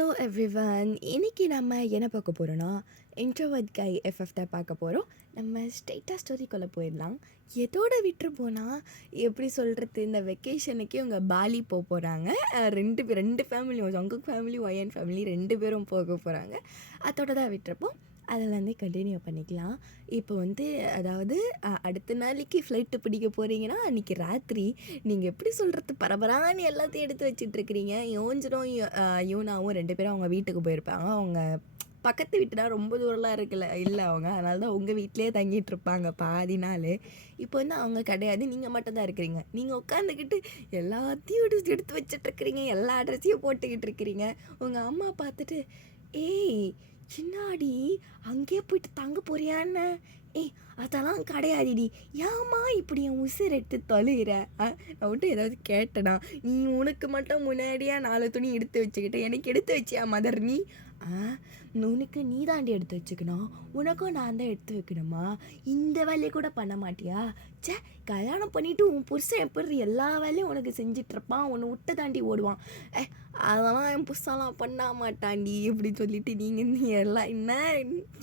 Hello everyone, இன்னைக்கு நம்ம என்ன பார்க்க போகிறோன்னா இன்ட்ரோவர்ட் கை எஃப்எஃப் தான் பார்க்க போகிறோம். நம்ம ஸ்ட்ரெயிட்டாக ஸ்டோரிக்குள்ளே போயிடலாம். எதோட விட்டுரு போனால் எப்படி சொல்கிறது, இந்த வெக்கேஷனுக்கே இவங்க பாலி போக போகிறாங்க. ரெண்டு family, Jungkook family, wine family 2 பேரும் போக போகிறாங்க. அதோட தான் விட்டுருப்போம். அதிலேருந்தே கண்டினியூ பண்ணிக்கலாம். இப்போ அதாவது அடுத்த நாளைக்கு ஃப்ளைட்டு பிடிக்க போகிறீங்கன்னா அன்றைக்கி ராத்திரி நீங்கள் எப்படி சொல்கிறது, பரபரான்னு எல்லாத்தையும் எடுத்து வச்சிட்ருக்கிறீங்க. யோஞ்சனும் யூனாவும் 2 பேரும் அவங்க வீட்டுக்கு போயிருப்பாங்க. அவங்க பக்கத்து வீட்டுனா ரொம்ப தூரம்லாம் இல்லை அவங்க, அதனால தான் உங்கள் வீட்டிலே தங்கிட்டு இருப்பாங்க பாதி நாள். இப்போ அவங்க கிடையாது, நீங்கள் மட்டும்தான் இருக்கிறீங்க. நீங்கள் உட்காந்துக்கிட்டு எல்லாத்தையும் எடுத்து வச்சிட்ருக்கிறீங்க, எல்லா அட்ரஸையும் போட்டுக்கிட்டு இருக்கிறீங்க. உங்கள் அம்மா பார்த்துட்டு, ஏய் சின்னாடி அங்கேயே போயிட்டு தங்க போறியான்னு, ஏய் அதெல்லாம் கிடையாதுடி, ஏம்மா இப்படி என் உசுர் எடுத்து தொலைகிற? நான் விட்டு ஏதாவது கேட்டேனா, நீ உனக்கு மட்டும் முன்னாடியா 4 துணி எடுத்து வச்சுக்கிட்ட, எனக்கு எடுத்து வச்சியா மதர் நீ? உனக்கு நீ தாண்டி எடுத்து வச்சுக்கணும், உனக்கும் நான் தான் எடுத்து வைக்கணுமா? இந்த வேலையை கூட பண்ண மாட்டியா? சே, கல்யாணம் பண்ணிவிட்டு உன் புருஷன் எப்படி எல்லா வேலையும் உனக்கு செஞ்சிட்ருப்பான், உன்னை விட்டு தாண்டி ஓடுவான். அதெல்லாம் என் புருஷன்லாம் பண்ண மாட்டாண்டி அப்படின்னு சொல்லிட்டு நீ எல்லாம் என்ன,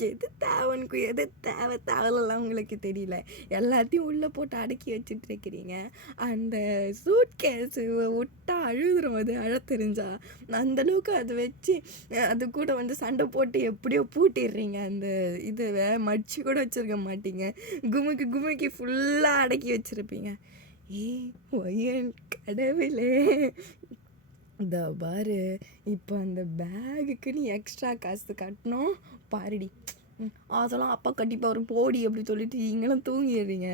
எது தேவைன்னு எது தேவையில்லாம் உங்களுக்கு தெரியல. எல்லாத்தையும் உள்ளே போட்டு அடக்கி வச்சுட்ருக்கிறீங்க. அந்த சூட் கேஸு விட்டா அழுதுரும், அது அழ தெரிஞ்சா அந்தளவுக்கு அதை வச்சு அது கூட சண்டை போட்டு எப்படியோ பூட்டிடுறீங்க. அந்த இதை மடிச்சு கூட வச்சுருக்க மாட்டீங்க, குமுக்கி ஃபுல்லாக அடக்கி வச்சுருப்பீங்க. ஒயன் கடவுளே, இந்த பாரு, இப்போ அந்த பேகுக்கு நீ எக்ஸ்ட்ரா காசு கட்டணும் பாருடி. அதெல்லாம் அப்பா கண்டிப்பாக வரும் போடி அப்படி சொல்லிட்டு நீங்களும் தூங்கிடுறீங்க.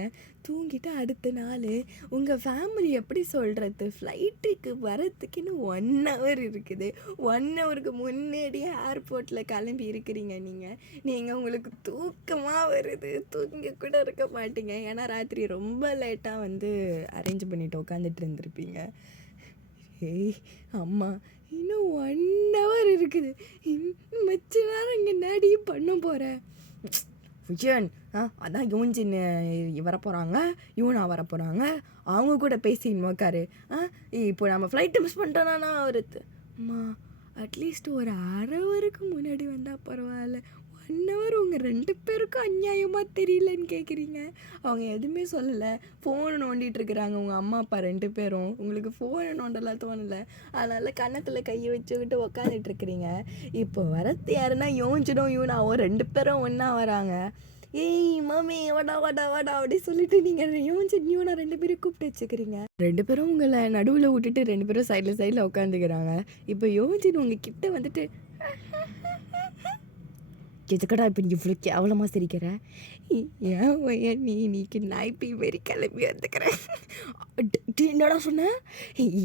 தூங்கிட்டு அடுத்த நாள் உங்கள் ஃபேமிலி எப்படி சொல்கிறது, ஃப்ளைட்டுக்கு வரத்துக்குன்னு 1 ஹவர் இருக்குது. 1 ஹவருக்கு முன்னாடியே ஏர்போர்ட்டில் கிளம்பி இருக்கிறீங்க. நீங்கள் உங்களுக்கு தூக்கமாக வருது, தூங்க கூட இருக்க மாட்டீங்க. ஏன்னா ராத்திரி ரொம்ப லேட்டாக அரேஞ்ச் பண்ணிட்டு உட்காந்துட்டு இருந்திருப்பீங்க. ஏய் அம்மா, இன்னும் 1 ஹவர் இருக்குது, இன்னும் மச்ச நேரம் இங்கே நாடி பண்ண போகிறேன். விஜயன், அதான் யோஞ்சின்னு வரப்போகிறாங்க, யூனா வரப்போகிறாங்க, அவங்க கூட பேசின்னு உக்காரு. இப்போ நம்ம ஃப்ளைட்டை மிஸ் பண்ணிட்டோன்னா வருது. அம்மா, அட்லீஸ்ட் ஒரு 1/2 ஹவருக்கு முன்னாடி வந்தால் பரவாயில்ல, 1 ஹவர் உங்கள் 2 பேருக்கும் அநியாயமாக தெரியலன்னு கேட்குறீங்க. அவங்க எதுவுமே சொல்லலை, ஃபோனை நோண்டிகிட்ருக்குறாங்க. உங்கள் அம்மா அப்பா 2 பேரும் உங்களுக்கு ஃபோனை நோண்டலாம் தோணலை, அதனால் கன்னத்தில் கையை வச்சுக்கிட்டு உக்காந்துட்ருக்குறீங்க. இப்போ வரது யாருன்னா யோஞ்சிடும் யூனாவும் 2 பேரும் ஒன்றா வராங்க. ஏய் மாமி வாடா வாடா வாடா அப்படி சொல்லிட்டு நீங்கள் யோஞ்சின் யூனா 2 பேரும் கூப்பிட்டு வச்சுக்கிறீங்க. 2 பேரும் உங்களை நடுவில் விட்டுட்டு 2 பேரும் சைடில் உட்காந்துக்கிறாங்க. இப்போ யோஞ்சின் உங்கள் கிட்ட எதுக்கடா இப்போ நீ இவ்வளோ கேவலமாக சிரிக்கிற? ஏன் நீக்கு நாய்ப்பி மாரி கிளம்பி வந்துக்கிறேன். என்னடா சொன்ன?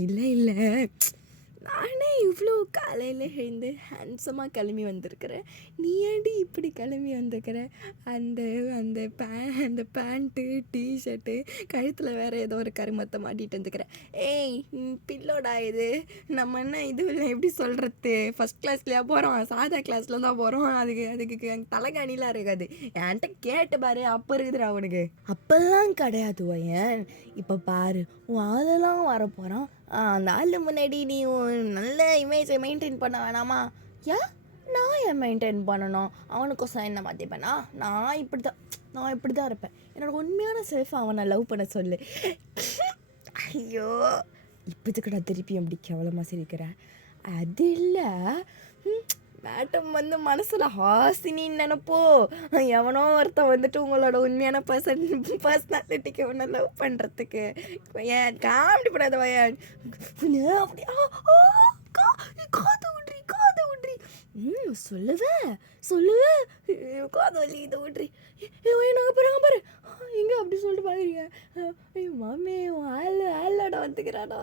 இல்லை, நானே இவ்வளோ காலையில் எழுந்து ஹேண்ட்ஸமாக கிளம்பி வந்திருக்கிறேன், நீ ஏன்டி இப்படி கிளம்பி வந்துக்கிற? அந்த அந்த பேண்ட்டு டிஷர்ட்டு கழுத்தில் வேறு ஏதோ ஒரு கருமத்தை மாட்டிகிட்டு வந்துக்கிறேன். ஏய் பில்லோடா இது, நம்ம என்ன இது எப்படி சொல்கிறது, ஃபஸ்ட் கிளாஸ்லையா போகிறோம், சாதா கிளாஸில் தான் போகிறோம், அதுக்கு தலைகாணிலாம் இருக்காது. என்கிட்ட கேட்டு பாரு, அப்போ இருக்குதுடா அவனுக்கு. அப்பெல்லாம் கிடையாது ஒயன், இப்போ பாரு உன் ஆளெல்லாம் வரப்போகிறான். அந்த ஆள் முன்னாடி நீ நல்ல இமேஜை மெயின்டைன் பண்ண வேணாமா? நான் ஏன் மெயின்டைன் பண்ணணும்? அவனுக்கோசம் என்ன மாற்றிப்பேனா? நான் இப்படி தான் இருப்பேன். என்னோட உண்மையான செல்ஃப் அவனை லவ் பண்ண சொல்லு. ஐயோ, இப்போதுக்கு நான் திருப்பி அப்படி கேவலமாக சிரிக்கிறேன். அது இல்லை, மேடம் மனசில் ஹாசினின்னு நினைப்போ, எவனோ ஒருத்தன் உங்களோட உண்மையான பர்சனாலிட்டிக்கு அவனை லவ் பண்ணுறதுக்கு. ஏன் காமெடி பண்ணாத வயன், அப்படி காது விட்றி சொல்லுவேன் காது வலி இதை விட்றி. நாங்கள் பாரு எங்கே அப்படி சொல்லிட்டு பார்க்குறீங்க? மாமே ஆளோட வந்துக்கிறாடா,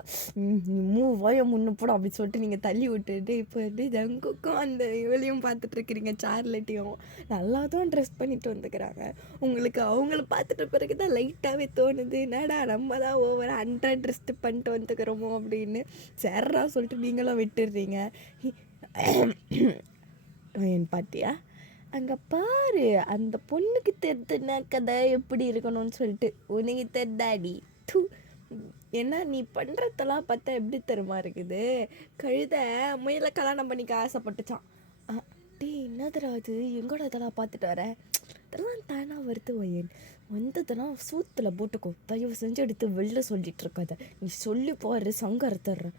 வாய முன்ன போட அப்படி சொல்லிட்டு நீங்கள் தள்ளி விட்டுட்டு இப்போ ஜங்குக்கும் அந்த இவளையும் பார்த்துட்ருக்கிறீங்க, சார்லட்டையும் நல்லா தான் ட்ரெஸ் பண்ணிட்டு வந்துக்கிறாங்க. உங்களுக்கு அவங்கள பார்த்துட்ட பிறகு தான் லைட்டாகவே தோணுது, என்னடா நம்ம தான் ஓவர் 100 ட்ரெஸ் பண்ணிட்டு வந்துக்கிறோமோ அப்படின்னு. சேர்றா சொல்லிட்டு நீங்களும் விட்டுடுறீங்க. என் பாத்தியா அங்கே பாரு, அந்த பொண்ணுக்கு தெரிதுன்னா கதை எப்படி இருக்கணும்னு சொல்லிட்டு உனக்கு தெரிதாடி. ஏன்னா நீ பண்ணுறதெல்லாம் பார்த்தா எப்படி தெரியுமா இருக்குது, கழுத முயலை கல்யாணம் பண்ணிக்க ஆசைப்பட்டுச்சான். டேய் என்னதுடா அது, எங்கடா இதெல்லாம் பார்த்துட்டு வர, இதெல்லாம் தானா வருது வயன், வந்ததெல்லாம் சூத்தில் போட்டுக்கோ, தயவு செஞ்சு எடுத்து வெளில சொல்லிட்டு இருக்காத, நீ சொல்லி போடுற சங்கர் தர்றேன்.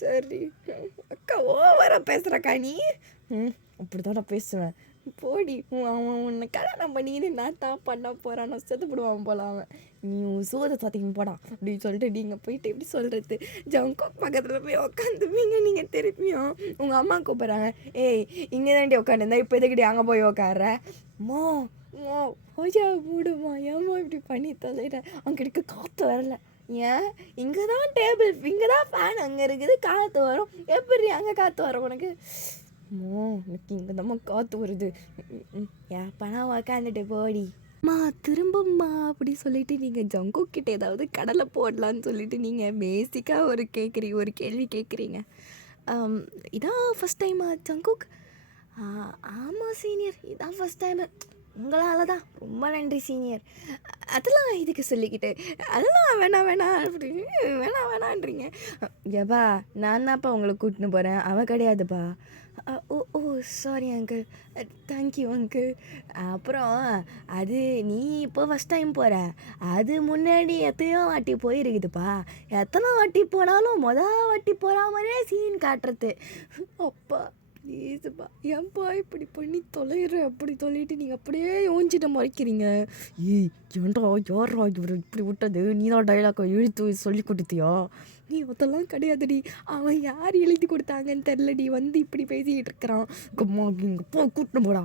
சரி அக்கா, ஓவரா பேசுகிறக்கா நீ. அப்படி தான் நான் பேசுவேன். போடி, அவன் உன்னை கல்யாணம் பண்ணிக்கின்னு நான் தான் பண்ண போகிறான், நான் செத்துப்படுவான் போல அவன், நீ சோதை சாத்தின்னு போடா அப்படின்னு சொல்லிட்டு நீங்கள் போயிட்டு எப்படி சொல்கிறது, ஜங்கோக் பக்கத்தில் போய் உக்காந்துப்பீங்க. நீங்கள் திருப்பியும் உங்கள் அம்மா கூப்பிட்றாங்க, ஏய் இங்கே தாண்டி உட்காந்துருந்தா இப்போ எதுக்கிட்டே அங்கே போய் உட்காடுற, மோ மோ ஓஜா மூடுமா, ஏம்மா இப்படி பண்ணி தொலைற, அங்கே இருக்க காற்று வரல, ஏன் இங்கே தான் டேபிள், இங்கே தான் ஃபேன் அங்கே இருக்குது, காற்று வரும், எப்படி அங்கே காற்று வரும் உனக்கு, மோ எனக்கு இங்கே தான் காற்று வருது, ஏன் பணம் உக்காந்துட்டு போடி மா திரும்பம்மா அப்படி சொல்லிட்டு நீங்கள் ஜங்கோக் கிட்ட ஏதாவது கடலை போடலான்னு சொல்லிட்டு நீங்கள் பேசிக்காக ஒரு கேள்வி கேட்குறீங்க. இதான் ஃபஸ்ட் டைமா ஜங்கோக்? ஆமாம் சீனியர், இதான் ஃபஸ்ட் டைமு. உங்களால் தான், ரொம்ப நன்றி சீனியர். அதெல்லாம் இதுக்கு சொல்லிக்கிட்டு அதெல்லாம் வேணாம் அப்படின்னு வேணான்றீங்க. ஏப்பா நான் தான்ப்பா உங்களை கூட்டின்னு போகிறேன், அவன் கிடையாதுப்பா. ஓ ஓ சாரி அங்கிள், தேங்க்யூ அங்கிள். அப்புறம் அது நீ இப்போ ஃபஸ்ட் டைம் போகிற, அது முன்னாடி எத்தனையோ வாட்டி போயிருக்குதுப்பா, எத்தனை வாட்டி போனாலும் வாட்டி போகிற மாதிரியே சீன் காட்டுறது. அப்பா ப்ளீஸுப்பா, ஏன்பா இப்படி பண்ணி தொலைகிற அப்படி சொல்லிட்டு நீங்கள் அப்படியே யோசிச்சுட்டு மறைக்கிறீங்க. ஏய் ஏன்டா யாரா இவர் இப்படி விட்டது, நீ தான் டைலாக்கை எழுத்து சொல்லி கொடுத்தியா, நீ அதெல்லாம் கிடையாதுடி, அவன் யார் எழுதி கொடுத்தாங்கன்னு தெரிலடி, வந்து இப்படி பேசிக்கிட்டு இருக்கிறான், கம்மா இங்கே போ கூட்டின்னு போடா,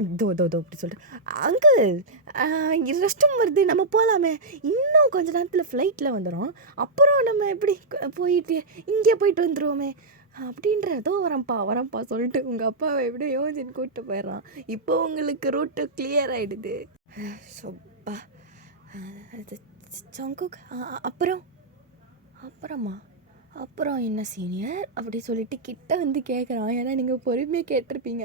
இதோ அப்படி சொல்லிட்டு. அங்கிள் ரெஸ்ட் ரூம் வருது, நம்ம போகலாமே, இன்னும் கொஞ்சம் நேரத்தில் ஃப்ளைட்டில் வந்துடும், அப்புறம் நம்ம எப்படி போயிட்டு இங்கே போயிட்டு வந்துடுவோமே அப்படின்ற, ஏதோ வரேன்ப்பா சொல்லிட்டு உங்கள் அப்பாவை எப்படியோ யோசின்னு கூப்பிட்டு போயிடுறான். இப்போ உங்களுக்கு ரூட்டு கிளியர் ஆகிடுது. சொப்பா அது ஜங்குக். அப்புறமா என்ன சீனியர் அப்படி சொல்லிட்டு கிட்ட வந்து கேட்குறான். ஏன்னா நீங்கள் பொறுமையாக கேட்டிருப்பீங்க.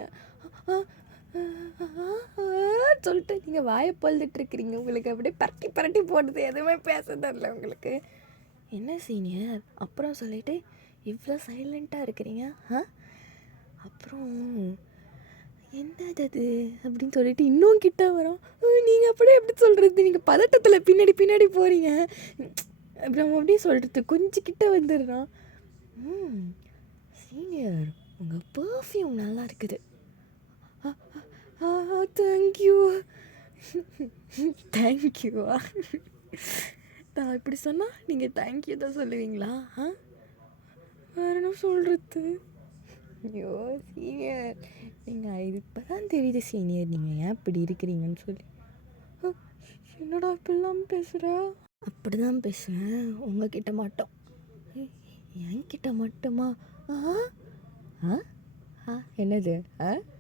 சொல்லிட்டு நீங்கள் வாயை பொழுதுட்டுருக்கிறீங்க, உங்களுக்கு அப்படியே பரட்டி போடுது, எதுவுமே பேச தரல உங்களுக்கு. என்ன சீனியர் அப்புறம் சொல்லிட்டு இவ்வளோ சைலண்ட்டாக இருக்கிறீங்க? அப்புறம் என்னது அது அப்படின்னு சொல்லிட்டு இன்னும் கிட்ட வரோம். நீங்கள் அப்படியே எப்படி சொல்கிறது, நீங்கள் பதட்டத்தில் பின்னாடி போகிறீங்க. அப்புறம் அப்படியே சொல்கிறது கொஞ்சம் கிட்ட வந்துடுறான். சீனியர் உங்கள் பர்ஃப்யூம் நல்லா இருக்குது. தேங்க்யூவா? நான் இப்படி சொன்னால் நீங்கள் தேங்க்யூ தான் சொல்லுவீங்களா? வேறு என்ன சொல்கிறது? ஐயோ சீனியர், நீங்கள் இது இப்போ தான் தெரியுது சீனியர் நீங்கள் ஏன் இப்படி இருக்கிறீங்கன்னு சொல்லி. என்னடா இப்படிலாம் பேசுகிற? அப்படி தான் பேசுவேன், உங்ககிட்ட மட்டும். என்கிட்ட மட்டுமா? என்னது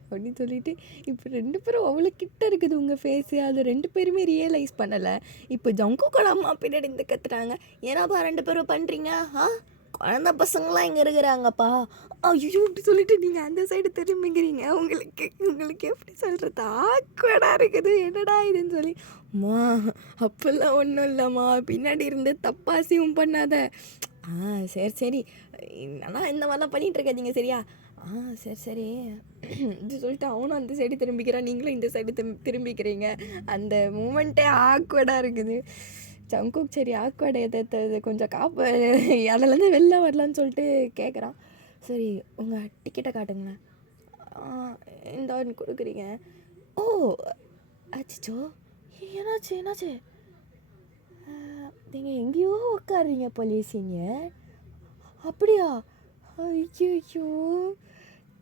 அப்படின்னு சொல்லிட்டு இப்போ 2 பேரும் அவ்வளோ கிட்ட இருக்குது உங்கள் ஃபேஸு, அது 2 பேருமே ரியலைஸ் பண்ணலை. இப்போ ஜங்குக்கோட அம்மா பின்னாடி இந்த கத்துறாங்க, ஏன்னாப்பா 2 பேரும் பண்ணுறீங்க, குழந்த பசங்களாம் இங்கே இருக்கிறாங்கப்பா. ஐயோ இப்படி சொல்லிட்டு நீங்கள் அந்த சைடு திரும்பிக்கிறீங்க. உங்களுக்கு எப்படி சொல்கிறது, ஆக்வர்டாக இருக்குது, என்னடா இதுன்னு சொல்லி. அம்மா அப்பெல்லாம் ஒன்றும் இல்லைம்மா, பின்னாடி இருந்து தப்பாசியும் பண்ணாத. சரி ஆனால் இந்த மாதிரிலாம் பண்ணிகிட்டு இருக்காதீங்க சரியா? சரி இது சொல்லிட்டு அவனும் அந்த சைடு திரும்பிக்கிறான், நீங்களும் இந்த சைடு திரும்பிக்கிறீங்க. அந்த மூமெண்ட்டே ஆக்வர்டாக இருக்குது. ஜங்குக் சரி ஆக்வர்டு எதை கொஞ்சம் அதிலேருந்து வெளில வரலான்னு சொல்லிட்டு கேட்குறான். சரி உங்கள் டிக்கெட்டை காட்டுங்களேன். இந்த கொடுக்குறீங்க. ஓ அச்சோ, என்னாச்சு? நீங்கள் எங்கேயோ உட்காடுறீங்க போலீஸிங்க. அப்படியா? ஐயோ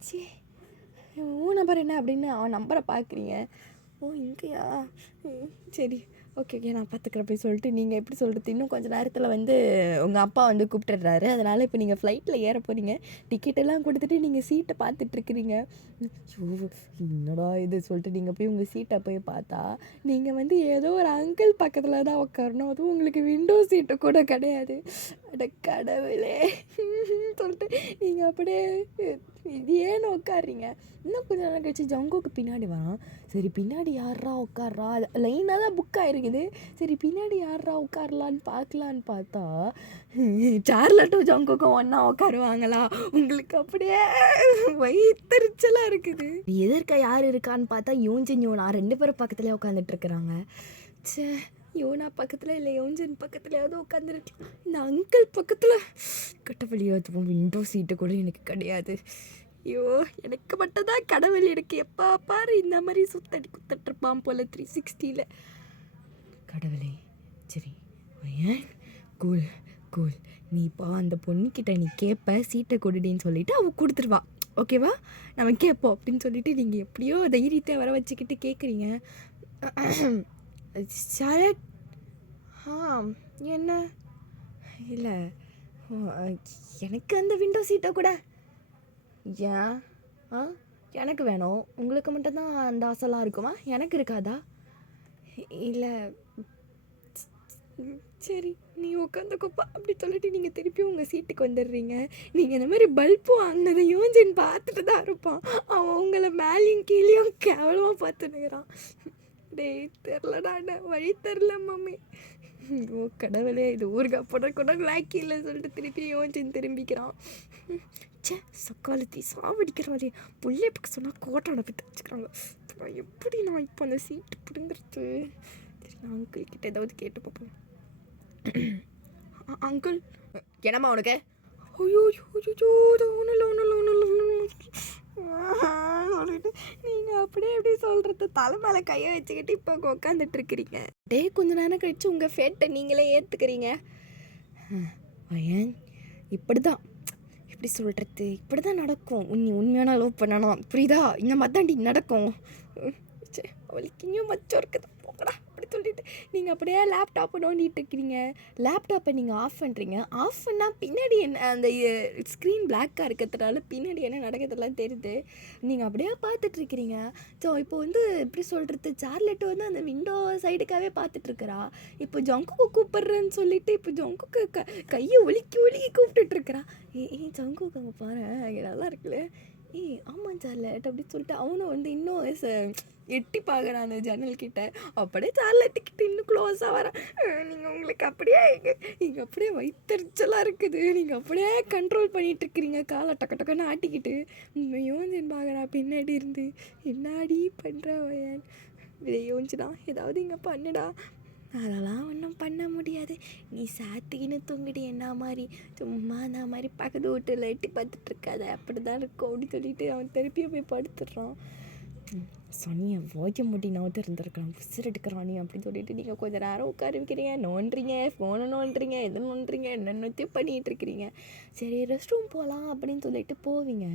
சே, உன் நம்பர் என்ன அப்படின்னு அவன் நம்பரை பார்க்குறீங்க. ஓ இங்கேயா, சரி ஓகே நான் பார்த்துக்குறேன் போய் சொல்லிட்டு நீங்கள் எப்படி சொல்கிறது, இன்னும் கொஞ்சம் நேரத்தில் வந்து உங்கள் அப்பா வந்து கூப்பிட்டுடுறாரு. அதனால் இப்போ நீங்கள் ஃப்ளைட்டில் ஏற போகிறீங்க, டிக்கெட்டெல்லாம் கொடுத்துட்டு நீங்கள் சீட்டை பார்த்துட்ருக்குறீங்க. என்னடா இது சொல்லிட்டு நீங்கள் போய் உங்கள் சீட்டை போய் பார்த்தா நீங்கள் வந்து ஏதோ ஒரு அங்கிள் பக்கத்தில் தான் உட்காரணும், அதுவும் உங்களுக்கு விண்டோ சீட்டு கூட கிடையாது. அட கடவுளே சொல்லிட்டு நீங்கள் அப்படியே இது ஏன்னு உட்காடுறீங்க. இன்னும் கொஞ்சம் நேரம் கழிச்சு ஜங்குக்கு பின்னாடி வரான். சரி பின்னாடி யாரா உட்கார்றா, லைனாக தான் புக் ஆகிருக்குது. சரி பின்னாடி யாரா உட்காரலான்னு பார்க்கலான்னு பார்த்தா சார்லட்டும் ஜங்குக்கும் ஒன்றா உட்காருவாங்களா? உங்களுக்கு அப்படியே வயிற்றுச்சலாக இருக்குது. எதற்கா யார் இருக்கான்னு பார்த்தா யோன்ஜின் யோனா 2 பேரும் பக்கத்துலேயே உட்காந்துட்ருக்குறாங்க. சே, யோனா பக்கத்தில் இல்லை யோன்ஜின் பக்கத்துலையாவது உட்காந்துருக்கலாம். இந்த அங்கிள் பக்கத்தில் கட்டவழியாவது விண்டோ சீட்டு கூட எனக்கு கிடையாது. ஐயோ, எனக்கு மட்டும் தான் கடவுள் எனக்கு எப்போ பாரு இந்த மாதிரி சுத்தடி குத்தட்டிருப்பான் போல் 360ல். கடவுளே, சரி ஏன் கூல் கூல், நீ இப்போ அந்த பொண்ணுக்கிட்ட நீ கேட்ப சீட்டை கொடுடின்னு சொல்லிவிட்டு அவள் கொடுத்துருவா, ஓகேவா? நம்ம கேட்போம் அப்படின்னு சொல்லிட்டு நீங்கள் எப்படியோ தைரியத்தை வர வச்சுக்கிட்டு கேட்குறீங்க. ஷரத், என்ன இல்லை, எனக்கு அந்த விண்டோ சீட்டை கூட. ஏன்? எனக்கு வேணும், உங்களுக்கு மட்டும்தான் அந்த ஆசைலாம் இருக்குமா? எனக்கு இருக்காதா? இல்லை, சரி நீ உட்காந்துக்கோப்பா அப்படி சொல்லிட்டு நீங்கள் திருப்பி உங்கள் சீட்டுக்கு வந்துடுறீங்க. நீங்கள் இந்த மாதிரி பல்பு வாங்கினதை யோஜன் பார்த்துட்டு தான் இருப்பான். அவன் உங்களை மேலேயும் கீழேயும் கேவலமாக பார்த்துனுக்கிறான். டேய் தெரிலடா, வழி தெரில மம்மி. ஓ கடவுளே, இது ஊருக்காக போட கூட லாக்கி இல்லை சொல்லிட்டு திருப்பி யோஜன் திரும்பிக்கிறான். சே, சக்காலத்தி சாவடிக்கிறாளே, புள்ளே பக்கம் சொன்னால் கோட்டை அனுப்பி தச்சுக்கிறாங்க. எப்படி நான் இப்போ அந்த சீட்டு பிடுங்கிறது? சரி, நான் அங்கிள் கிட்ட ஏதாவது கேட்டு பார்ப்போம். அங்கிள், என்னம்மா உனக்கு? ஐயோ சொல்லிட்டு நீங்கள் அப்படியே எப்படி சொல்கிறது, தலை மேலே கையை வச்சுக்கிட்டு இப்போ உட்காந்துட்டு இருக்கிறீங்க. டே கொஞ்ச நேரம் கழிச்சு உங்கள் ஃபேட்டை நீங்களே ஏற்றுக்கிறீங்க. ஏன் இப்படி தான், எப்படி சொல்கிறது, இப்படி தான் நடக்கும். நீ உண்மையான லவ் பண்ணணும், புரியுதா? இந்த மாதிரி தாண்டி நடக்கும். சரி, அவளுக்கு இன்னும் மச்சம் இருக்குது போங்கடா அப்படி சொல்லிட்டு நீங்கள் அப்படியே லேப்டாப்பை நோண்டிட்டு இருக்கிறீங்க. லேப்டாப்பை நீங்கள் ஆஃப் பண்ணுறீங்க. ஆஃப் பண்ணால் பின்னாடி என்ன, அந்த ஸ்க்ரீன் பிளாக்காக இருக்கிறதுனால பின்னாடி என்ன நடக்கிறதுலாம் தெரியுது. நீங்கள் அப்படியே பார்த்துட்ருக்கிறீங்க. ஸோ இப்போ வந்து எப்படி சொல்கிறது, சார்லெட்டு வந்து அந்த விண்டோ சைடுக்காகவே பார்த்துட்ருக்குறா. இப்போ ஜங்குக்கு கூப்பிட்றேன்னு சொல்லிட்டு இப்போ ஜங்குக்கு கையை ஒலிக்கி கூப்பிட்டுட்ருக்குறா. ஏய் ஜங்குக்கு அங்கே பாரு, நல்லா இருக்குல்ல. ஆமாம் சார்லெட் அப்படின்னு சொல்லிட்டு அவனும் வந்து இன்னும் எட்டி பார்க்குறான் அந்த ஜன்னல்கிட்ட. அப்படியே சார்லெட்டுக்கிட்ட இன்னும் க்ளோஸாக வரேன். நீங்கள் உங்களுக்கு அப்படியே இங்கே அப்படியே வயிற்றுச்சலாக இருக்குது. நீங்கள் அப்படியே கண்ட்ரோல் பண்ணிகிட்ருக்கிறீங்க, காலை டக்கு டக்குன்னு ஆட்டிக்கிட்டு. யோன்ஜின் பார்க்குறா பின்னாடி இருந்து. என்னாடி பண்ணுற வயன்? யோன்ஜினா ஏதாவது இங்கே பண்ணுடா. அதெல்லாம் ஒன்றும் பண்ண முடியாது, நீ சாத்திக்கின்னு தூங்கிட்டு என்ன மாதிரி சும்மா அந்த மாதிரி பக்கத்து வீட்டில் எட்டி பார்த்துட்ருக்காத, அப்படி தான் இருக்கும் அப்படின்னு சொல்லிட்டு அவன் திருப்பியும் போய் படுத்துடுறான். சனியை ஓய்ய முடினாவது இருந்திருக்கலாம், உசிர் எடுக்கிறானே அப்படின்னு சொல்லிட்டு நீங்கள் கொஞ்சம் நேரம் உட்காருவிக்கிறீங்க, நோண்டுறீங்க, ஃபோனை நோண்டுறீங்க, எது நோண்டுறீங்க, என்னென்னத்தையும் பண்ணிகிட்டு இருக்கிறீங்க. சரி ரெஸ்ட் ரூம் போகலாம் அப்படின்னு சொல்லிட்டு போவீங்க.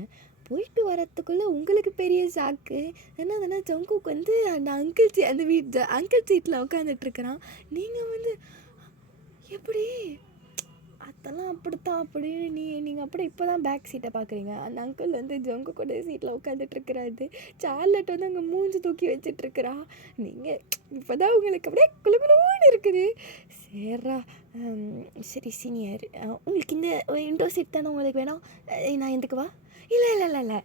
போயிட்டு வரத்துக்குள்ளே உங்களுக்கு பெரிய ஷாக்கு. என்னதுன்னா ஜங்குக்கு வந்து அந்த அங்கிள் சீட்டில் உட்காந்துட்ருக்குறான். நீங்கள் வந்து எப்படி அதெல்லாம் அப்படித்தான் அப்படின்னு நீங்கள் அப்படியே இப்போ தான் பேக் சீட்டை பார்க்குறீங்க. அந்த அங்கிள் வந்து ஜங்கு கூட சீட்டில் உட்காந்துட்ருக்குறாரு. சார்லெட் வந்து அங்கே மூஞ்சி தூக்கி வச்சிட்ருக்குறா. நீங்கள் இப்போ தான் உங்களுக்கு அப்படியே குளுகுளுன்னு இருக்குது. சரிடா, சரி சீனியர், உங்களுக்கு இந்த விண்டோ சீட் தானே உங்களுக்கு வேணும், நான் எதுக்குவா? இல்லை இல்லை இல்லை இல்லை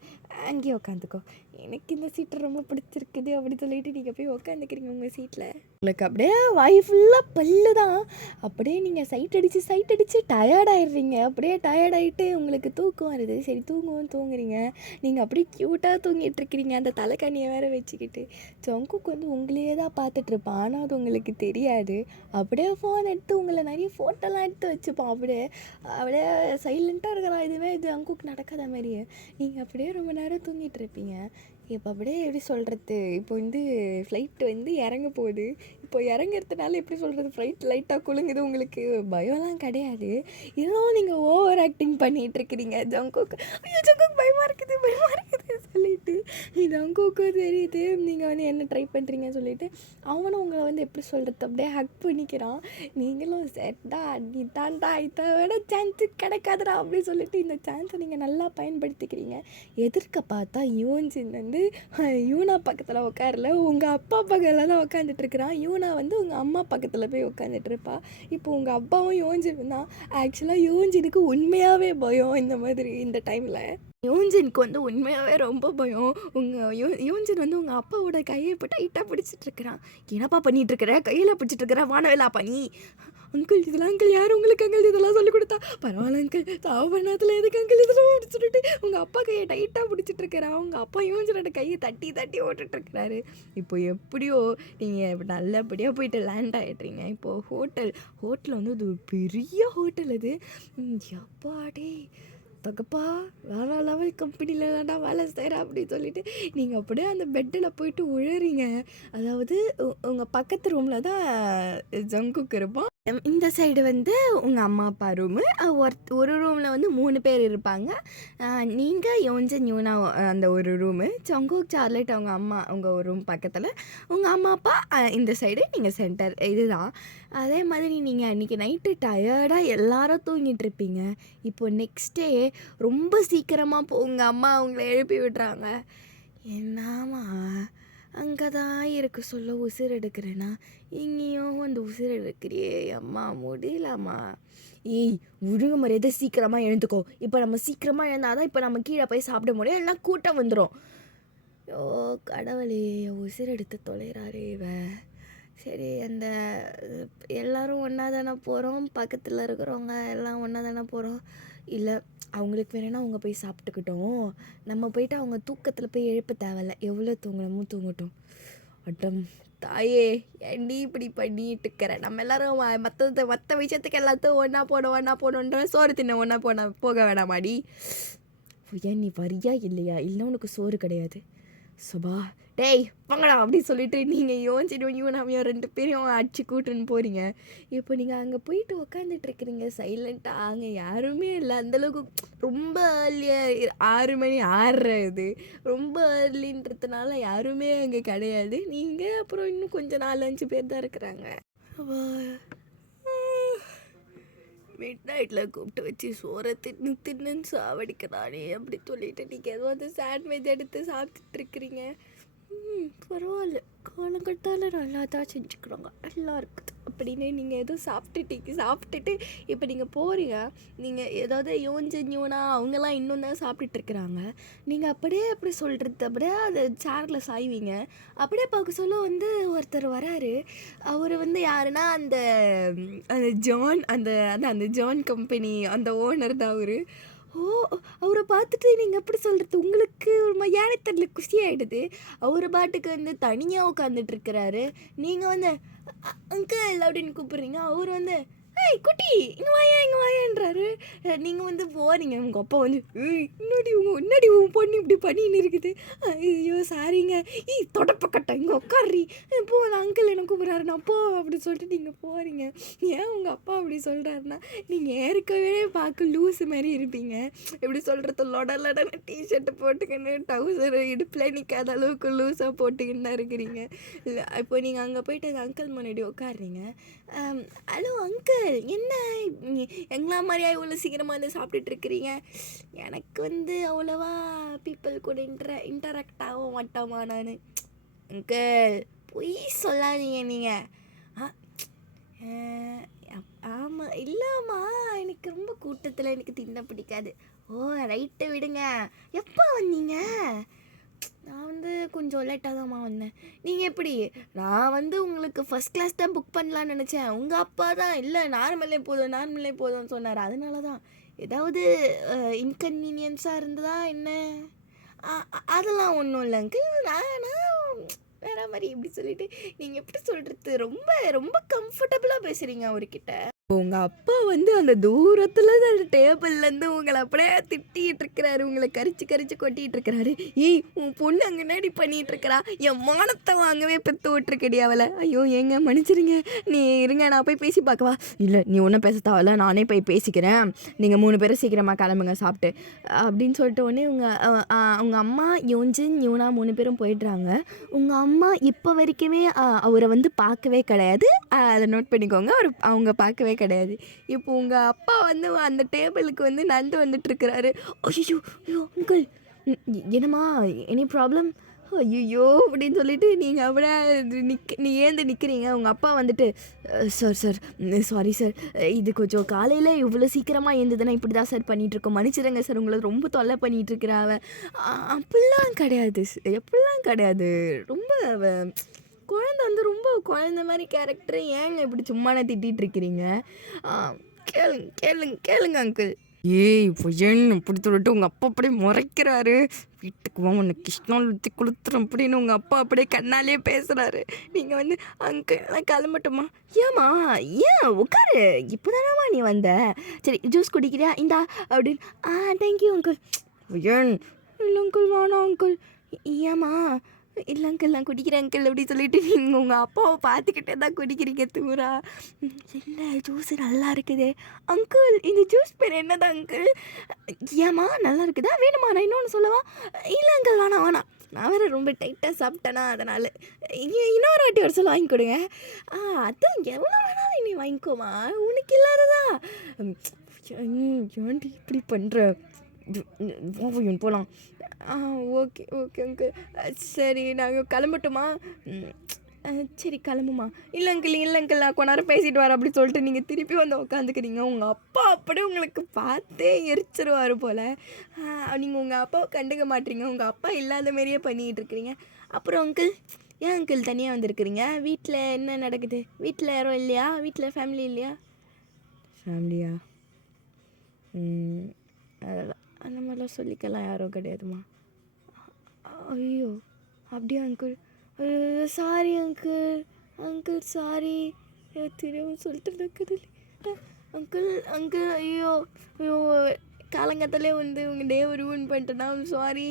அங்கேயே உட்காந்துக்கோ, எனக்கு இந்த சீட்டு ரொம்ப பிடிச்சிருக்குது அப்படி சொல்லிட்டு நீங்கள் போய் உட்காந்துக்கிறீங்க உங்கள் சீட்டில். உங்களுக்கு அப்படியே வாய் ஃபுல்லாக பல்லு தான். அப்படியே நீங்கள் சைட் அடித்து டயர்டாயிடுறீங்க. அப்படியே டயர்டாயிட்டு உங்களுக்கு தூக்கம் வருது. சரி தூங்குறீங்க. நீங்கள் அப்படியே க்யூட்டாக தூங்கிட்டுருக்கிறீங்க அந்த தலைக்கண்ணியை வேறு வச்சுக்கிட்டு. ஜங்குக்கு வந்து உங்களையே தான் பார்த்துட்ருப்பான், ஆனால் அது உங்களுக்கு தெரியாது. அப்படியே ஃபோன் எடுத்து உங்களை நிறைய ஃபோட்டோலாம் எடுத்து வச்சுப்பான். அப்படியே சைலண்ட்டாக இருக்கிறான். இதுவே ஜங்குக்கு நடக்காத மாதிரியே நீங்கள் அப்படியே ரொம்ப நேரம் தூங்கிட்டு இருப்பீங்க. இப்போ அப்படியே எப்படி சொல்கிறது, இப்போ வந்து ஃப்ளைட்டு வந்து இறங்க போகுது. இப்போ இறங்குறதுனால எப்படி சொல்கிறது, ஃப்ளைட் லைட்டாக குலுங்குது. உங்களுக்கு பயம்லாம் கிடையாது, இருந்தாலும் நீங்கள் ஓவர் ஆக்டிங் பண்ணிகிட்ருக்கிறீங்க. ஜங்குக்கு ஐயோ ஜங்குக்கு பயமாக இருக்குது சொல்லிட்டு ஜங்குக்கு தெரியுது நீங்கள் வந்து என்ன ட்ரை பண்ணுறீங்கன்னு சொல்லிட்டு அவனும் உங்களை வந்து எப்படி சொல்கிறது அப்படியே ஹக் பண்ணிக்கிறான். நீங்களும் செட்டா நீ தாண்டா இதை விட சான்ஸு கிடைக்காதுடா அப்படின்னு சொல்லிட்டு இந்த சான்ஸை நீங்கள் நல்லா பயன்படுத்தி எடுத்துக்கிறீங்க. எதிர்க்க பார்த்தா யூன்ஜின் வந்து யூனா பக்கத்தில் உட்காரல, உங்கள் அப்பா பக்கத்தில் தான் உட்காந்துட்ருக்குறான். யூனா வந்து உங்கள் அம்மா பக்கத்தில் போய் உட்காந்துட்ருப்பா. இப்போ உங்கள் அப்பாவும் யூன்ஜின் தான். ஆக்சுவலாக யூன்ஜினுக்கு உண்மையாகவே பயம் இந்த மாதிரி இந்த டைமில். யூன்ஜினுக்கு வந்து உண்மையாகவே ரொம்ப பயம். யூன்ஜின் வந்து உங்கள் அப்பாவோட கையை இப்போ டைட்டாக பிடிச்சிட்ருக்குறான். என்னப்பா பண்ணிகிட்ருக்குற, கையில் பிடிச்சிட்ருக்குற, வானவேலாப்பா நீ? அங்கிள் இதெல்லாம் அங்கிள் யார் உங்களுக்கு அங்கிள் இதெல்லாம் சொல்லி கொடுத்தா? பரவாயில்ல அங்கிள், தாவணத்தில் எதுக்கு அங்கிள் இதெல்லாம் அப்படி சொல்லிட்டு உங்கள் அப்பா கையை டைட்டாக பிடிச்சிட்ருக்கிறான். உங்கள் அப்பா யூன்ஜினோட கையை தட்டி தட்டி ஓட்டுட்ருக்கிறாரு. இப்போ எப்படியோ நீங்கள் நல்லபடியாக போயிட்டு லேண்ட் ஆகிட்றீங்க. இப்போது ஹோட்டல் வந்து அது ஒரு பெரிய ஹோட்டல். அது எப்பாடே தகப்பா வேற லெவல் கம்பெனியில் தான்டா வேலை செய்கிறேன் அப்படின்னு சொல்லிட்டு நீங்கள் அப்படியே அந்த பெட்டில் போயிட்டு உழறீங்க. அதாவது உங்கள் பக்கத்து ரூமில் தான் ஜங்குக்கு இருப்பான். இந்த சைடு வந்து உங்கள் அம்மா அப்பா ரூமு. ஒரு ரூமில் வந்து 3 பேர் இருப்பாங்க. நீங்கள் யோன்ஜன் யூனா அந்த ஒரு ரூமு, ஜங்குக் சார்லட் அவங்க ஒரு ரூம் பக்கத்தில், உங்கள் அம்மா அப்பா இந்த சைடு, நீங்கள் சென்டர். இதுதான். அதே மாதிரி நீங்கள் அன்றைக்கி நைட்டு டயர்டாக எல்லாரும் தூங்கிட்டு இருப்பீங்க. இப்போ நெக்ஸ்ட் டே ரொம்ப சீக்கிரமாக உங்கள் அம்மா அவங்கள எழுப்பி விடுறாங்க. என்னம்மா அங்கே தான் இருக்க சொல்ல உசிர் எடுக்கிறேன்னா இங்கேயும் வந்து உசிர் எடுக்கிறியே அம்மா, முடியலம்மா. ஏய் ஒழுங்கு மரியாதை சீக்கிரமாக எழுந்துக்கோ. இப்போ நம்ம சீக்கிரமாக எழுந்தாதான் இப்போ நம்ம கீழே போய் சாப்பிட முடியும், இல்லைனா கூட்டம் வந்துடும். ஐயோ கடவுளே, உசிர் எடுத்து தொலைகிறாரே இவ. சரி, அந்த எல்லோரும் ஒன்றா தானே போகிறோம், பக்கத்தில் இருக்கிறவங்க எல்லாம் ஒன்றா தானே போகிறோம். இல்லை அவங்களுக்கு வேணும்னா அவங்க போய் சாப்பிட்டுக்கிட்டோம், நம்ம போயிட்டு அவங்க தூக்கத்தில் போய் எழுப்ப தேவையில்ல, எவ்வளோ தூங்கணுமோ தூங்கட்டும். அட்டம் தாயே, ஏன்டி இப்படி பண்ணிட்டு இருக்கிற? நம்ம எல்லாரும் மற்ற விஷயத்துக்கு எல்லாத்தையும் ஒன்றா போனோன்ற சோறு தின்ன ஒன்றா போக வேணாமாடி? ஏன் நீ வரியா இல்லையா? இல்லை உனக்கு சோறு கிடையாது. சுபா டேய் வாங்கடா அப்படின்னு சொல்லிட்டு நீங்கள் யோசிச்சுட்டு நம்ம 2 பேரையும் அடிச்சு கூட்டுன்னு போகிறீங்க. இப்போ நீங்கள் அங்கே போயிட்டு உக்காந்துட்ருக்குறீங்க சைலண்ட்டாக. அங்கே யாருமே இல்லை. அந்தளவுக்கு ரொம்ப ஏர்லியாக 6 மணி 6:30 இது ரொம்ப ஏர்லின்றதுனால யாருமே அங்கே கிடையாது. நீங்கள் அப்புறம் இன்னும் கொஞ்சம் 4-5 பேர் தான் இருக்கிறாங்க. மிட் நைட்டில் கூப்பிட்டு வச்சு சோறை தின்னுன்னு சாவடிக்கிறானே அப்படி சொல்லிட்டு நீங்கள் ஏதோ சாண்ட்விச் எடுத்து சாப்பிட்டுட்ருக்குறீங்க. பரவாயில்ல, காலங்கட்டால் நல்லா தான் செஞ்சுக்கிறாங்க, நல்லா இருக்குது அப்படின்னு நீங்கள் எதுவும் சாப்பிட்டுட்டு இப்போ நீங்கள் போகிறீங்க. நீங்கள் ஏதாவது யூனா அவங்கெல்லாம் இன்னும் தான் சாப்பிட்டுட்ருக்குறாங்க. நீங்கள் அப்படியே அப்படி சொல்கிறது அப்படியே அதை சேரில் சாய்வீங்க. அப்படியே பார்க்க சொல்ல வந்து ஒருத்தர் வராரு. அவர் வந்து யாருன்னா அந்த ஜான், அந்த ஜான் கம்பெனி அந்த ஓனர் தான் அவர். ஓ, அவரை பார்த்துட்டு நீங்கள் எப்படி சொல்கிறது, உங்களுக்கு ஒரு மயான தெரியல குஷி ஆகிடுது. அவர் பாட்டுக்கு வந்து தனியாக உட்காந்துட்ருக்கிறாரு. நீங்கள் வந்து அங்கிள் அப்படின்னு கூப்பிட்றீங்க. அவர் வந்து ஏய் குட்டி இங்கே வாயான்றாரு. நீங்கள் வந்து போகிறீங்க. உங்கள் அப்பா வந்து முன்னாடி உன் பொண்ணு இப்படி பண்ணின்னு இருக்குது. ஐயோ சாரிங்க, தொடப்பக்கட்டை இங்கே உட்காரி போ, அங்கிள் என்ன கூப்பிட்றாரு நான் போ அப்படி சொல்லிட்டு நீங்கள் போகிறீங்க. ஏன் உங்கள் அப்பா அப்படி சொல்கிறாருன்னா, நீங்கள் ஏற்கனவே பார்க்க லூஸு மாதிரி இருப்பீங்க. எப்படி சொல்கிறது, லொடன்னு டிஷர்ட்டு போட்டுக்கின்னு டவுசர் இடுப்பில் நிற்காத அளவுக்கு லூஸாக போட்டுக்கின்னு தான் இருக்கிறீங்க. இல்லை இப்போ நீங்கள் அங்கே போயிட்டு அந்த அங்கிள் முன்னாடி உட்காடுறீங்க. ஹலோ அங்கிள், என்ன எங்களா மாதிரியா இவ்வளோ சீக்கிரமாக வந்து சாப்பிட்டுட்ருக்கிறீங்க? எனக்கு வந்து அவ்வளோவா பீப்புள் கூட இன்டராக்ட் ஆக மாட்டோமா நான். அங்கிள் பொய் சொல்லாதீங்க நீங்கள். ஆமாம் இல்லைம்மா, எனக்கு ரொம்ப கூட்டத்தில் எனக்கு தின்ன பிடிக்காது. ஓ ரைட்டு விடுங்க. எப்போ வந்தீங்க? நான் வந்து கொஞ்சம் லேட்டாக தான்மா வந்தேன். நீங்கள் எப்படி? நான் வந்து உங்களுக்கு ஃபஸ்ட் கிளாஸ் தான் புக் பண்ணலான்னு நினச்சேன். உங்கள் அப்பா தான் இல்லை நார்மலே போதும்னு சொன்னார். அதனால தான். ஏதாவது இன்கன்வீனியன்ஸாக இருந்ததா என்ன? அதெல்லாம் ஒன்றும் இல்லை அங்கிள். நான் வேற மாதிரி இப்படி சொல்லிட்டு நீங்கள் எப்படி சொல்கிறது, ரொம்ப ரொம்ப கம்ஃபர்டபுளாக பேசுகிறீங்க அவர்கிட்ட. உங்கள் அப்பா வந்து அந்த தூரத்தில் அந்த டேபிள்லேருந்து உங்களை அப்படியே திட்டிகிட்டு இருக்கிறாரு, உங்களை கரிச்சு கொட்டிகிட்டு இருக்கிறாரு. ஏய் உன் பொண்ணு அங்கே என்னடி பண்ணிகிட்டு இருக்கிறா, என் மானத்தை வாங்கவே பெற்று விட்டுருக்கடி அவளை. ஐயோ ஏங்க மன்னிச்சிருங்க, நீ இருங்க நான் போய் பேசி பார்க்கவா? இல்லை நீ ஒன்றும் பேச தேவையில்ல, நானே போய் பேசிக்கிறேன், நீங்கள் 3 பேரும் சீக்கிரமாக கிளம்புங்க சாப்பிட்டு அப்படின்னு சொல்லிட்டு உடனே உங்கள் அம்மா யூனா 3 பேரும் போயிடுறாங்க. உங்கள் அம்மா இப்போ வரைக்குமே அவரை வந்து பார்க்கவே கிடையாது. அதை நோட் பண்ணிக்கோங்க, அவங்க பார்க்கவே கிடையாது. இப்போ உங்கள் அப்பா வந்து அந்த டேபிளுக்கு வந்து நந்து வந்துட்டுருக்கிறாரு. ஐயோ ஐயோ அங்கிள், என்னம்மா, எனி ப்ராப்ளம்? ஐயோ அப்படின்னு சொல்லிட்டு நீங்கள் அப்படியே நீ ஏந்து நிற்கிறீங்க. உங்கள் அப்பா வந்துட்டு, சார் சார் சாரி சார், இது கொஞ்சம் காலையில் இவ்வளோ சீக்கிரமாக ஏந்ததுன்னா இப்படி தான் சார் பண்ணிகிட்ருக்கோம், மன்னிச்சிடுங்க சார், உங்களை ரொம்ப தொல்லை பண்ணிகிட்ருக்குறாவ. அப்படிலாம் கிடையாது, எப்படிலாம் கிடையாது. ரொம்ப குழந்த வந்து ரொம்ப குழந்த மாதிரி கேரக்டர். ஏங்க இப்படி சும்மானே திட்டிகிட்ருக்கிறீங்க? கேளுங்க கேளுங்க கேளுங்க அங்கிள். ஏய் பையன் இப்படி சொல்லிட்டு உங்கள் அப்பா அப்படியே முறைக்கிறாரு. வீட்டுக்கு வா, உன்னை கிருஷ்ணால் ஊற்றி கொளுத்துறோம் அப்படின்னு உங்கள் அப்பா அப்படியே கண்ணாலே பேசுகிறாரு. நீங்கள் வந்து அங்கிள் நான் கிளம்பட்டுமா? ஏம்மா, ஏன் உட்காரு, இப்போ தானேம்மா நீ வந்த, சரி ஜூஸ் குடிக்கிறியா இந்தா அப்படின்னு. Thank you uncle. பையன், இல்லை அங்கிள் வேணாம் அங்கிள். ஏம்மா? இல்லை அங்கிள் நான் குடிக்கிறேன் அங்கிள் அப்படி சொல்லிட்டு நீங்கள் உங்கள் அப்பாவை பார்த்துக்கிட்டே தான் குடிக்கிறீங்க தூரா. இல்லை ஜூஸ் நல்லா இருக்குது அங்கிள், இந்த ஜூஸ் பேர் என்னதான் அங்கிள்? ஏம்மா நல்லா இருக்குதா, வேணுமா நான் இன்னொன்று சொல்லவா? இல்லை அங்கிள் வேணாம் வேணாம், நான் வேறு ரொம்ப டைட்டாக சாப்பிட்டேனா அதனால். இன்னொரு வாட்டி ஒரு சொல்ல வாங்கி கொடுங்க. அதான் எவ்வளோ வேணாலும் நீ வாங்கிக்கோமா, உனக்கு இல்லாததா? ஏன்டி இப்படி பண்ணுற? போகலாம். Okay okay uncle. சரி நாங்கள் கிளம்பட்டுமா? சரி கிளம்புமா. இல்லை அங்கிள் இல்லை அங்கிள் நான் கொஞ்ச நேரம் பேசிட்டு வரேன் அப்படி சொல்லிட்டு நீங்கள் திருப்பி வந்து உட்காந்துக்கிறீங்க. உங்கள் அப்பா அப்படியே உங்களுக்கு பார்த்தே எரிச்சிருவார் போல். நீங்கள் உங்கள் அப்பாவை கண்டுக்க மாட்டீங்க, உங்கள் அப்பா இல்லாத மாரியே பண்ணிகிட்டு இருக்கிறீங்க. அப்புறம் அங்கிள், ஏன் அங்கிள் தனியாக வந்திருக்கிறீங்க? வீட்டில் என்ன நடக்குது? வீட்டில் யாரும் இல்லையா? வீட்டில் ஃபேமிலி இல்லையா? ஃபேமிலியா? அதெல்லாம் அந்த மாதிரிலாம் சொல்லிக்கலாம் யாரும் கிடையாதுமா. ஐயோ அப்படியா uncle? Sorry uncle, uncle sorry, தெரியாமல் சொல்லிட்டு இருக்குது அங்கிள். அங்கிள் ஐயோ ஐயோ, காலங்காத்தாலே வந்து உங்கள் டே ரூன் பண்ணிட்டேன்னா சாரி.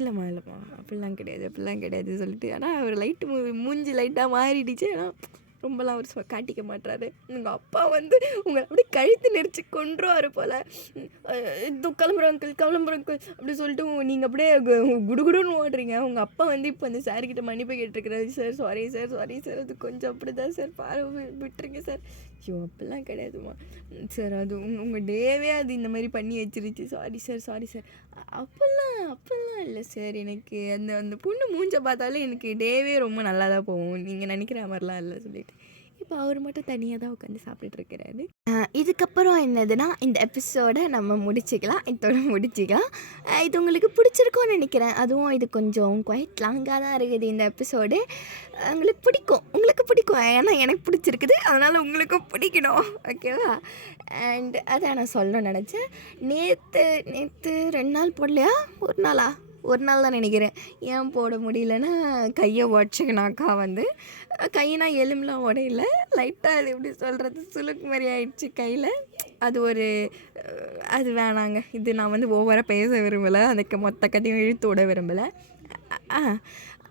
இல்லைம்மா இல்லைம்மா அப்படிலாம் கிடையாது அப்படிலாம் கிடையாது சொல்லிட்டு. ஆனால் அவர் லைட்டு மூஞ்சி லைட்டாக மாறிடுச்சு. ஆனால் ரொம்பலாம் அவர் காட்டிக்க மாட்டாரு. உங்கள் அப்பா வந்து உங்களை அப்படியே கழுத்து நெரிச்சு கொன்றுவார் போல். இது கிளம்புற அங்கிள் கிளம்புற அங்கிள் அப்படி சொல்லிட்டு நீங்கள் அப்படியே குடுகுடுன்னு ஓடுறீங்க. உங்கள் அப்பா வந்து இப்போ வந்து சார்கிட்ட மன்னிப்பு கேட்டிருக்கிறாரு. Sir sorry sir sorry sir, அது கொஞ்சம் அப்படி தான் சார், விட்டுருங்க சார். ஐயோ அப்படிலாம் கிடையாதுமா சார், அது உங்கள் டேவே அது இந்த மாதிரி பண்ணி வச்சிருச்சு. Sorry sir sorry sir. அப்போல்லாம் இல்லை சார், எனக்கு அந்த பொண்ணு மூஞ்ச பார்த்தாலே எனக்கு டேவே ரொம்ப நல்லா தான் போகும், நீங்கள் நினைக்கிற மாதிரிலாம் இல்லை சொல்லிட்டு. இப்போ அவர் மட்டும் தனியாக தான் உட்காந்து சாப்பிட்டுருக்கிறாரு. இதுக்கப்புறம் என்னதுன்னா இந்த எபிசோடை நம்ம முடிச்சிக்கலாம், இதோட முடிச்சிக்கலாம். இது உங்களுக்கு பிடிச்சிருக்கோன்னு நினைக்கிறேன். அதுவும் இது கொஞ்சம் குவைட் லாங்காக தான் இருக்குது இந்த எபிசோடு. உங்களுக்கு பிடிக்கும் ஏன்னா எனக்கு பிடிச்சிருக்குது, அதனால் உங்களுக்கும் பிடிக்கணும், ஓகேவா? அண்ட் அதான் நான் சொல்ல நினச்சேன். நேற்று 2 நாள் போடலையா, ஒரு நாள் தான் நினைக்கிறேன். ஏன் போட முடியலன்னா கையை உடச்சிக்கினாக்கா வந்து கையினா எலும்புலாம் உடையில, லைட்டாக அது எப்படி சொல்கிறது, சுளுக்கு மாதிரி ஆயிடுச்சு கையில். அது வேணாங்க, இது நான் வந்து ஓவராக பேச விரும்பலை, அதுக்கு மொத்த கதையும் இழுத்து விட விரும்பலை.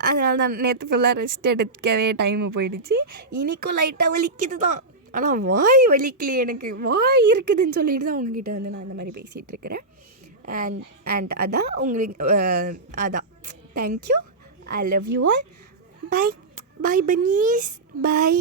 அதனால தான் நேற்று ஃபுல்லாக ரெஸ்ட் எடுக்கவே டைமு போயிடுச்சு. இன்றைக்கும் லைட்டாக வலிக்குது தான், ஆனால் வாய் வலிக்கலையே, எனக்கு வாய் இருக்குதுன்னு சொல்லிட்டு தான் உங்ககிட்ட வந்து நான் இந்த மாதிரி பேசிகிட்டு இருக்கிறேன். அண்ட் அதான் உங்களுக்கு அதான். Thank you, I love you all. Bye bye bunnies, by.